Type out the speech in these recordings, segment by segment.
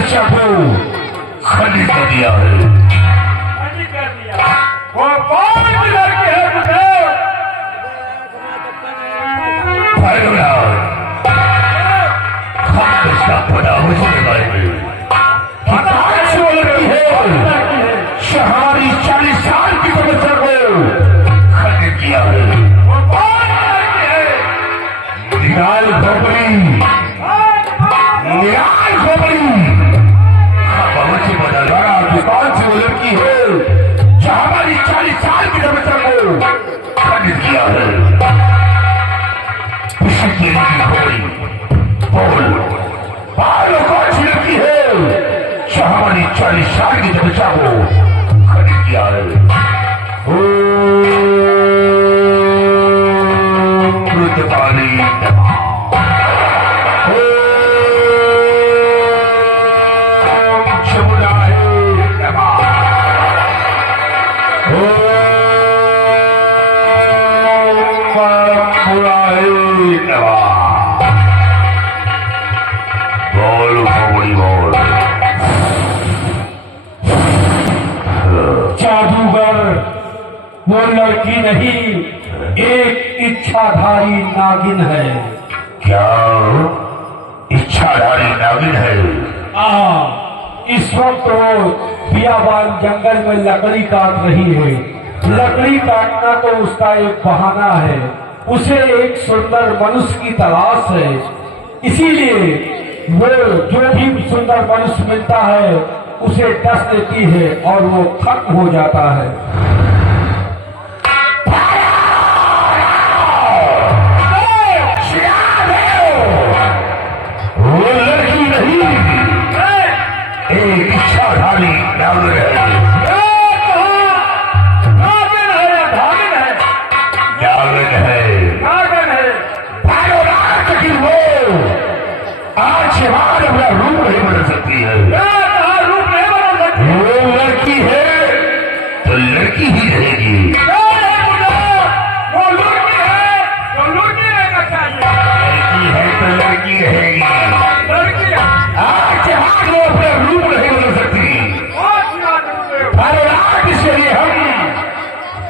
तपस्या को खंडित कर दिया है। वो कौन सी लड़की है मुझे? हम इसका पता मुझे लगाएंगे। लड़की है हमारी 40 साल की तपस्या को खंडित किया है। वो कौन सी लड़की है? निराल खोपड़ी, निराल खोपड़ी। बहुत ही बदल रहा कि कौन सी वो लड़की है जो हमारी 40 साल की तपस्या को खंडित किया है। बोल कौन सी लड़की है जो हमारी 40 साल की तपस्या को खंडित किया है। मृतपाली जादूगर वो लड़की नहीं, एक इच्छाधारी नागिन है। क्या इच्छाधारी नागिन है? इस वक्त वो बियाबान जंगल में लकड़ी काट रही है। लकड़ी काटना तो उसका एक बहाना है, उसे एक सुंदर मनुष्य की तलाश है। इसीलिए वो जो भी सुंदर मनुष्य मिलता है उसे डस देती है और वो खत्म हो जाता है। वो लड़की नहीं, एक इच्छाधारी नागिन है। आज के बाद अपना रूप नहीं बदल सकती है। रूप नहीं बदल सकती। वो लड़की है तो लड़की ही रहेगी। वो लड़की है तो लड़की रहना चाहिए। लड़की है तो लड़की रहेगी। लड़की आज के बाद वो अपना रूप नहीं बदल सकती। अरे आज से ही हम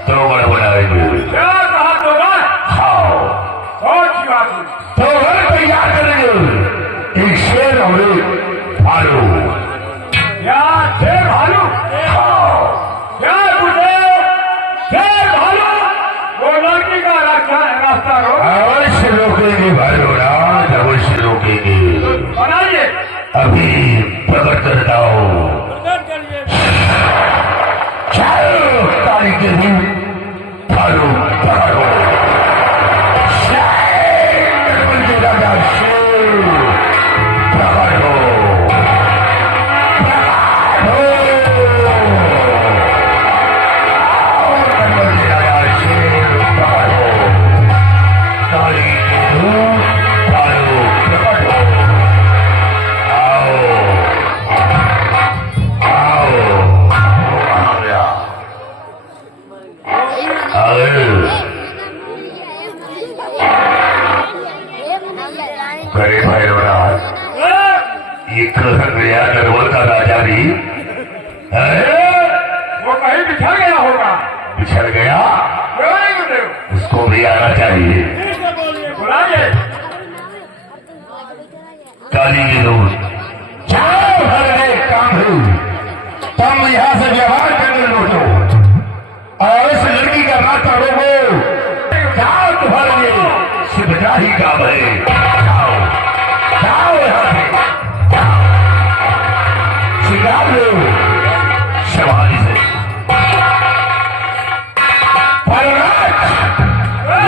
तो बनाएंगे। क्या कहा तो खाओ तो तैयार करेंगे। एक शेर और एक भालू। क्या शेर भालू? क्या मुझे शेर भालू वो लड़की का रास्ता अवश्य रोकेंगे भालू राज, अवश्य रोकेंगे। बनाइए अभी प्रकट करता हूँ। चलो तारीख के दिन भालू पकड़ो। करे भाई राज, ये कहर गया नरवल का राजा भी वो कहीं बिछड़ गया होगा। बिछड़ गया, क्यों नहीं गुजरे? उसको भी आना चाहिए। बुलाइए काली के दूध जाओ भरने काम है। तुम यहाँ से व्यवहार करने लौटो और इस लड़की का रास्ता रोको। जाओ तुम्हारे लिए शिवजा ही काम है। जाओ जाओ यहाँ से जाओ। शिकार लो शवानी से।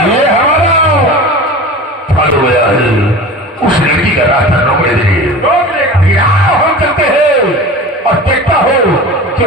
ये हमारा फल गया है। उस लड़की का रास्ता रोकने के लिए रोक लेगा। यहाँ हम चलते हैं और देखता हो कि